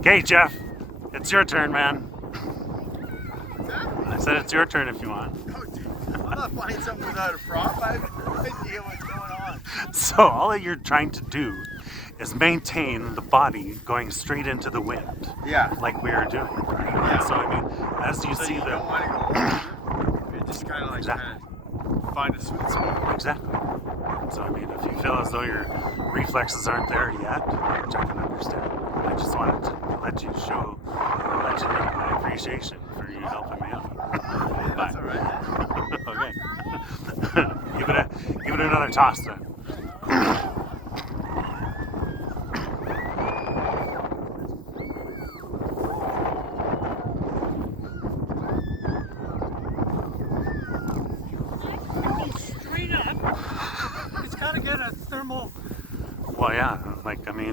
Okay, Geoff, it's your turn, man. What's that? I said it's your turn if you want. Oh, dude, I'm not finding something without a prop. I have no idea what's going on. So all that you're trying to do is maintain the body going straight into the wind, Yeah. like we are doing. Yeah. So I mean, as you So see you don't want to go over. You just kind of like Exactly. find a sweet spot. Exactly. So I mean, if you feel as though your reflexes aren't there yet, which I can understand, I just wanted to let you know my appreciation for you helping me out. That's all right. Okay. give it another toss then. Straight up. It's got to get a thermal. Well, yeah. Like I mean.